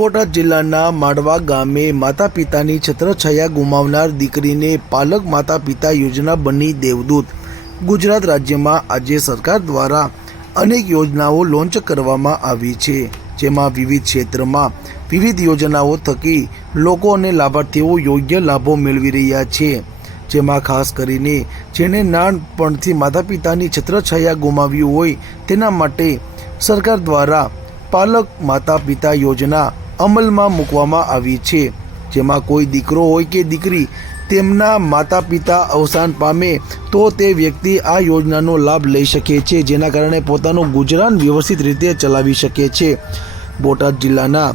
બોટાદ જિલ્લાના માડવા ગામે માતા પિતાની છત્રછાયા ગુમાવનાર દીકરીને પાલક માતા પિતા યોજના બની દેવદૂત। ગુજરાત રાજ્યમાં આજે સરકાર દ્વારા અનેક યોજનાઓ લોન્ચ કરવામાં આવી છે, જેમાં વિવિધ ક્ષેત્રમાં વિવિધ યોજનાઓ થકી લોકો અને લાભાર્થીઓ યોગ્ય લાભો મેળવી રહ્યા છે, જેમાં ખાસ કરીને જેણે નાનપણથી માતા પિતાની છત્રછાયા ગુમાવી હોય તેના માટે સરકાર દ્વારા પાલક માતા પિતા યોજના અમલમાં મૂકવામાં આવી છે, જેમાં કોઈ દીકરો હોય કે દીકરી તેમના માતા પિતા અવસાન પામે તો તે વ્યક્તિ આ યોજનાનો લાભ લઈ શકે છે, જેના કારણે પોતાનું ગુજરાન વ્યવસ્થિત રીતે ચલાવી શકે છે। બોટાદ જિલ્લાના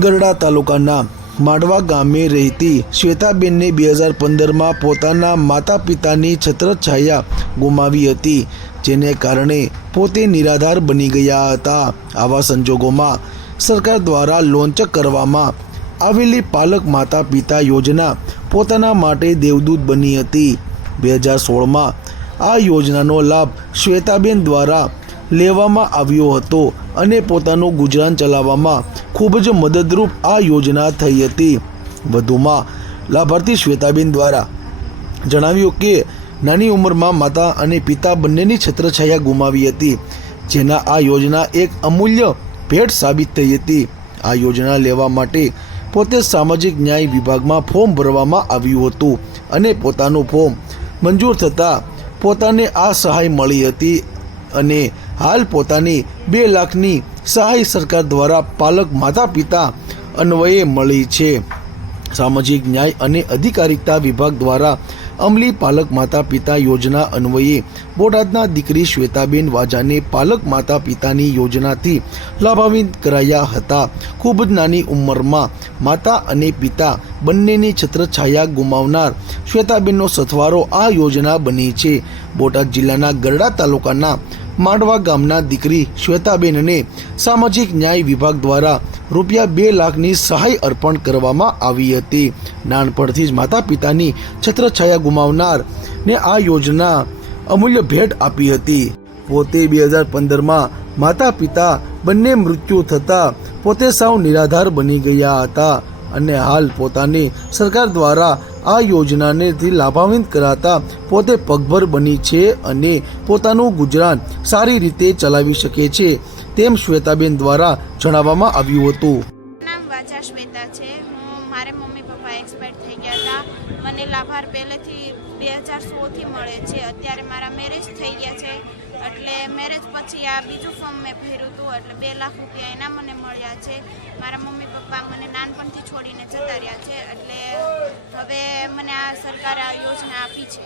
ગરડા તાલુકાના માડવા ગામે રહેતી શ્વેતાબેનને 2015માં પોતાના માતા પિતાની છત્રછાયા ગુમાવી હતી, જેને કારણે પોતે નિરાધાર બની ગયા હતા। આવા સંજોગોમાં સરકાર દ્વારા લોન્ચ કરવામાં આવેલી પાલક માતા પિતા યોજના પોતાના માટે દેવદૂત બની હતી। 2016માં આ યોજનાનો લાભ શ્વેતાબેન દ્વારા લેવામાં આવ્યો હતો અને પોતાનું ગુજરાન ચલાવવામાં ખૂબ જ મદદરૂપ આ યોજના થઈ હતી। વધુમાં લાભાર્થી શ્વેતાબેન દ્વારા જણાવ્યું કે નાની ઉંમરમાં માતા અને પિતા બંનેની છત્રછાયા ગુમાવી હતી, જેના આ યોજના એક અમૂલ્ય ભેટ સાબિત થઈ હતી। આ યોજના લેવા માટે પોતે સામાજિક ન્યાય વિભાગમાં ફોર્મ ભરવામાં આવ્યું હતું અને પોતાનું ફોર્મ મંજૂર થતાં પોતાને આ સહાય મળી હતી અને હાલ પોતાની 2 લાખની સહાય સરકાર દ્વારા પાલક માતા પિતા અન્વયે મળી છે। સામાજિક ન્યાય અને અધિકારિતા વિભાગ દ્વારા અમલી પાલક માતા પિતા યોજના અન્વયે બોટાદના દીકરી શ્વેતાબેન વાજાને પાલક માતા પિતાની યોજનાથી લાભાન્વિત કરાયા હતા। ખૂબ જ નાની ઉંમરમાં માતા અને પિતા બંનેની છત્રછાયા ગુમાવનાર શ્વેતાબેનનો સથવારો આ યોજના બની છે। બોટાદ જિલ્લાના ગરડા તાલુકાના માડવા ગામના દીકરી શ્વેતાબેનને સામાજિક ન્યાય વિભાગ દ્વારા ₹2 લાખની સહાય અર્પણ કરવામાં આવી હતી। નાનપણથી જ માતા પિતાની છત્રછાયા ગુમાવનારને આ યોજના અમૂલ્ય ભેટ આપી હતી। પોતે 2015માં માતા પિતા બંને મૃત્યુ થતાં પોતે સાવ નિરાધાર બની ગયા હતા અને હાલ પોતાને સરકાર દ્વારા આ યોજનાનેથી લાભાન્વિત કરાતા પોતે પગભર બની છે અને પોતાનું ગુજરાન સારી રીતે ચલાવી શકે છે, તેમ શ્વેતાબેન દ્વારા જણાવવામાં આવ્યું હતું। નામ વાજા શ્વેતા છે। મારે મમ્મી પપ્પા એક્સપાયર થઈ ગયા હતા। મને લાભાર પહેલેથી 2016થી મળે છે। અત્યારે મારા મેરેજ થઈ ગયા છે, એટલે મેરેજ પછી આ બીજું ફોર્મ મેં ભર્યું હતું, એટલે ₹2 લાખ એના મને મળ્યા છે। મારા મમ્મી પપ્પા મને નાનપણથી છોડીને જતા રહ્યા છે, એટલે હવે મને આ સરકારે આ યોજના આપી છે।